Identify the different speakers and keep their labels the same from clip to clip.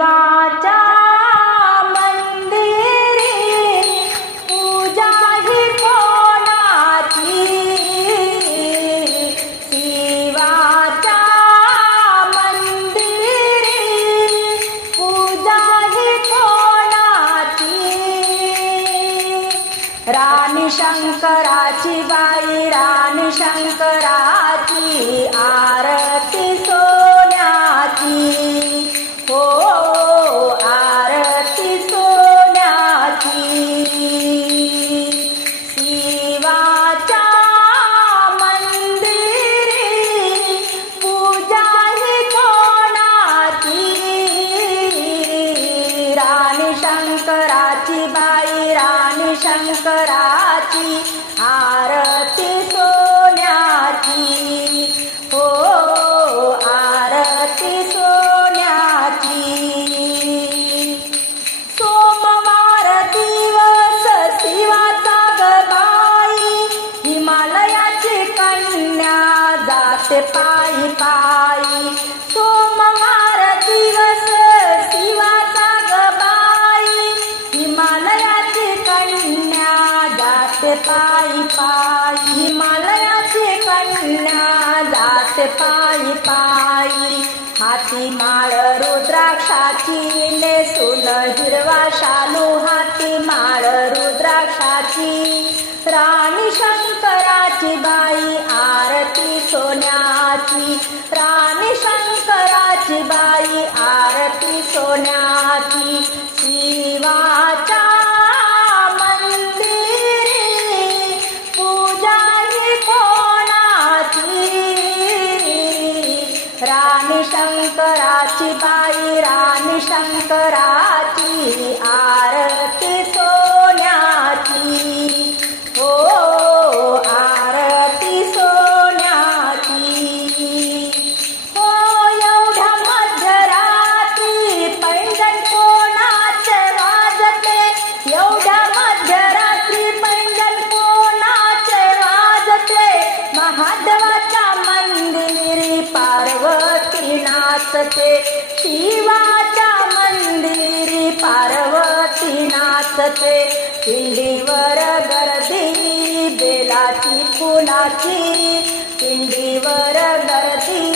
Speaker 1: 啦。सोन्याची आरती सोन्याची. हाती माळ रुद्राक्षाची नेसून हिरवा शालू हाती माळ रुद्राक्षाची. राणी शंकराची बाई आरती सोन्याची. राणी शंकराची बाई आरती सोन्याची. नाचते पिंडीवर गर्दी बेलाची फुलाची. पिंडीवर गर्दी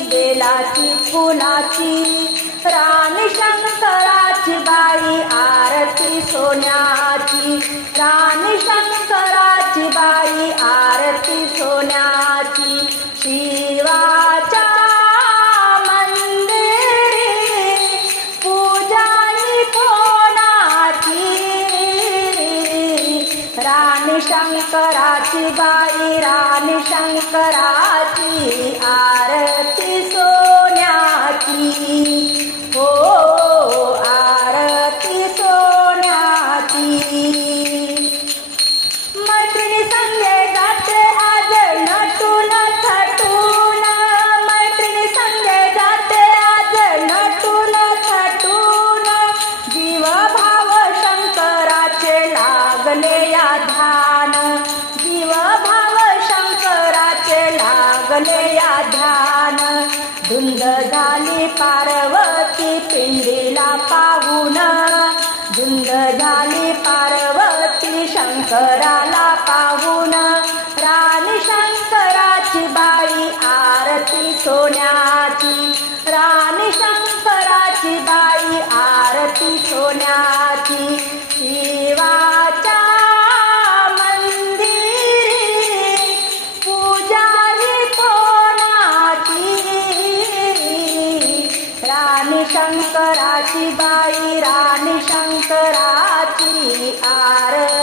Speaker 1: बेलाची फुलाची. राणी शंकराची बाई आरती सोन्याची. राणी शंकर शंकराची बाई राणी शंकराची आरती सोन्याची. हो झाली पार्वती पिंडीला पाहून. झुंड झाली पार्वती शंकराला पाहून. राणी शंकराची बाई आरती सोन्याची. राणी शंकराची बाई शंकराची बाई राणी शंकराची आरती.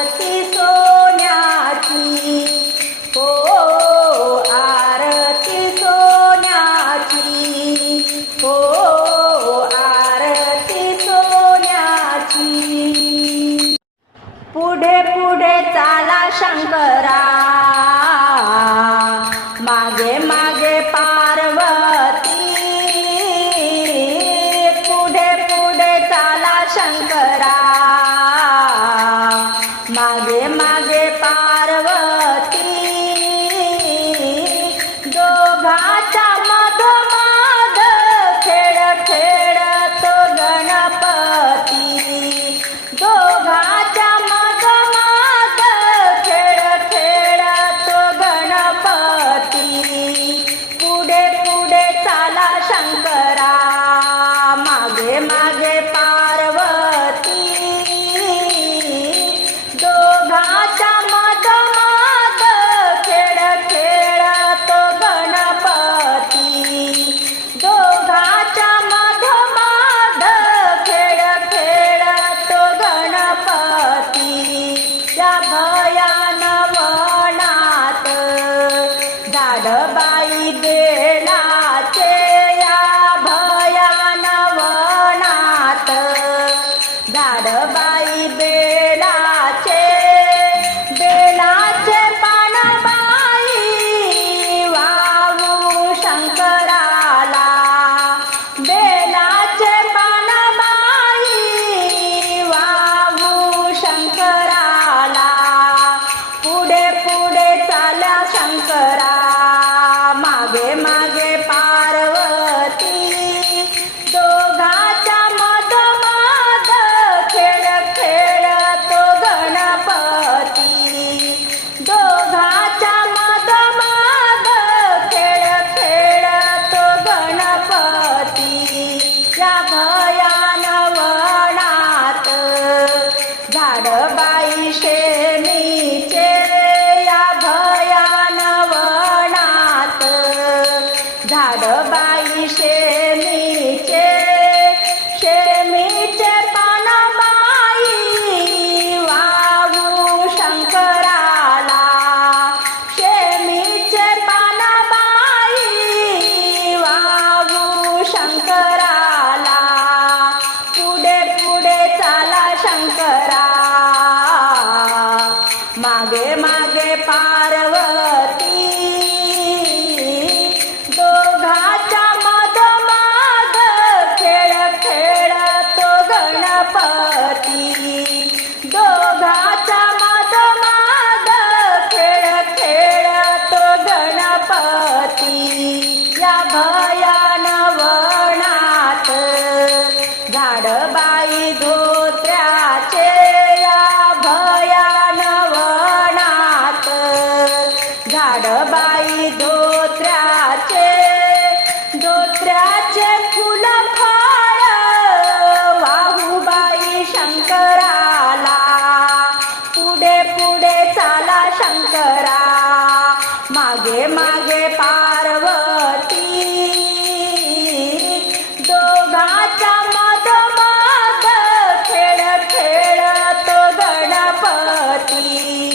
Speaker 1: العالمين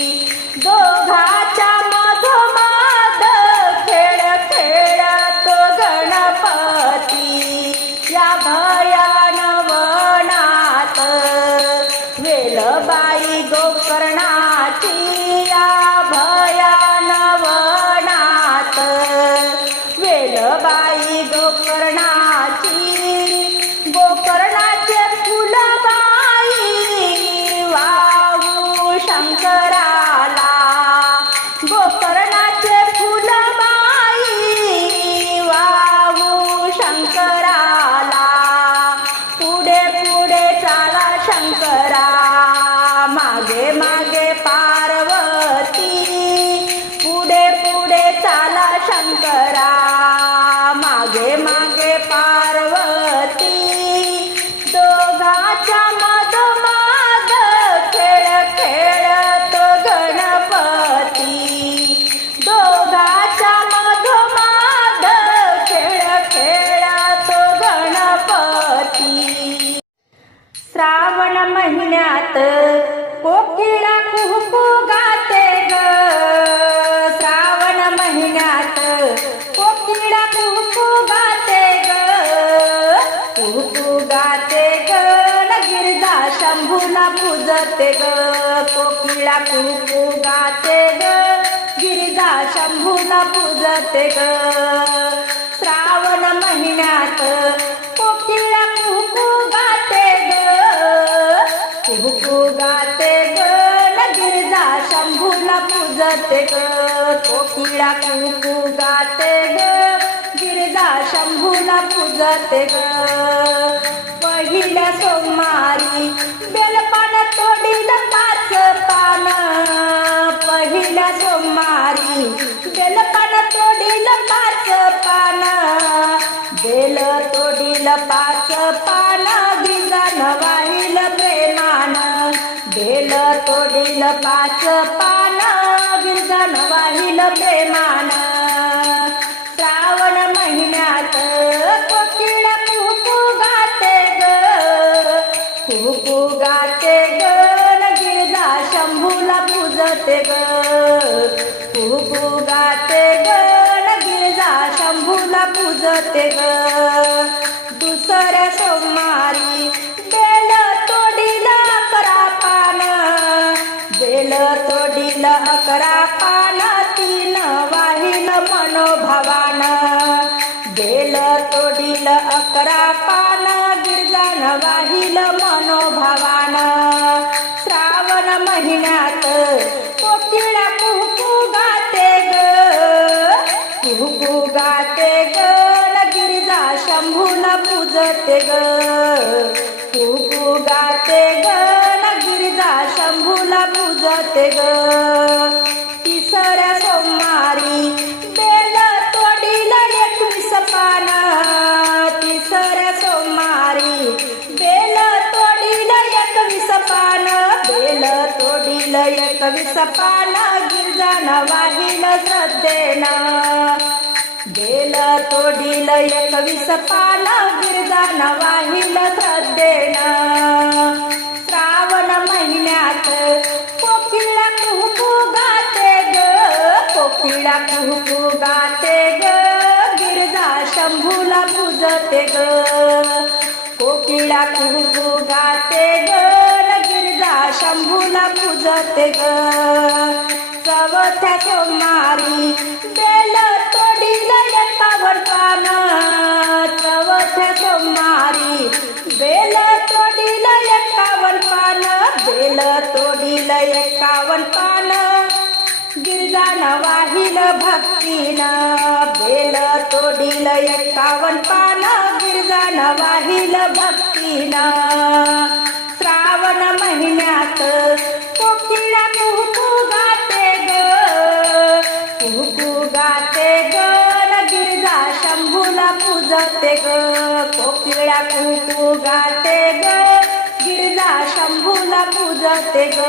Speaker 1: पूजते ग कोकिळा कुहू गाते ग. गिरिजा शंभूला पूजते ग. श्रावण महिन्यात कोकिळा कुहू गाते ग. कुहू गाते ग. गिरिजा शंभूला पूजते ग. कोकिळा कुहू गाते ग. गिरिजा शंभूला पूजते ग. पहिल्या सोमवारी बेलपा पहिल्या सोमवारी बेलपान तोडील पाच पान. बेल तोडील पाच पान गिजान वाहिल प्रेमान. बेल तोडील पाच पान गिजान वाहिल प्रेमान. श्रावण महिन्यात गाते ग. कुहू गाते ग. गिरजा शंभूला पूजते ग. दुसऱ्या सोमवारी बेल तोडीला अकरा पान. बेल तोडील अकरा पान तीन वाहिल मनोभवान. बेल तोडील अकरा पान गिरजान वाहिल मनोभवान. श्रावण महिन्यात कोकिळा कुहकू गाते ग. कुहकू गाते ग. गिरिजा शंभूला पूजते ग. कुहकू गाते ग. गिरिजा शंभूला पूजते ग. एकवीस पान गिरजान वाहिल श्रद्धेनं. बेल तोडील एकवीस पान गिरजान वाहिल देना श्रावण महिन्यात कोकिळा कुहकू गाते ग कोकिळा कुहकू गाते ग. गिरजा शंभूला पूजते ग. कोकिळा कुहकू गाते ग. शंभूला पूजते ग. चवथ्या सोमारी बेल तोडी एकावर पान. चवथ्या सोमारी बेल तोडी एकावन पान. बेल तोडी एकावन पान. गिरजान वाहिल भक्तीन. बेल तोडी एकावन पान. गिरजान वाहिल भक्तीन. श्रावण महिन्यात कोकिळा कुहकू गाते ग. कुहकू गाते ग. गिरजा शंभूला पूजते ग. कोकिळा कुहकू गाते ग. गिरजा शंभूला पूजते ग.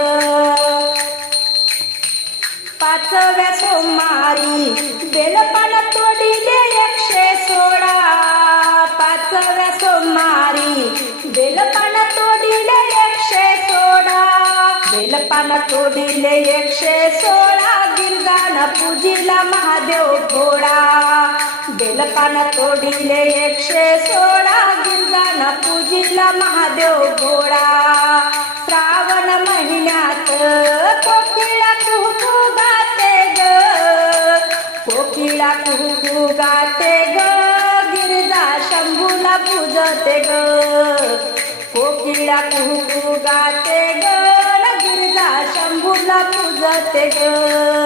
Speaker 1: पाचव्या सोमारी बेलपान तोडिले एकशे सोळा पाचव्या सोमारी बेलपान तोडिले बेलपान तोडिले एकशे सोळा गिरगाना पूजिला महादेव घोडा. बेलपान तोडिले एकशे सोळा गिरगाना पूजिला महादेव घोडा. श्रावण महिन्यात कोकिळा कुहू गाते ग. कोकिळा कुहू गाते ग. गिरजा शंभूला पूजते ग. कोकिळा कुहू गाते ग. न गिरजा पूजते ग.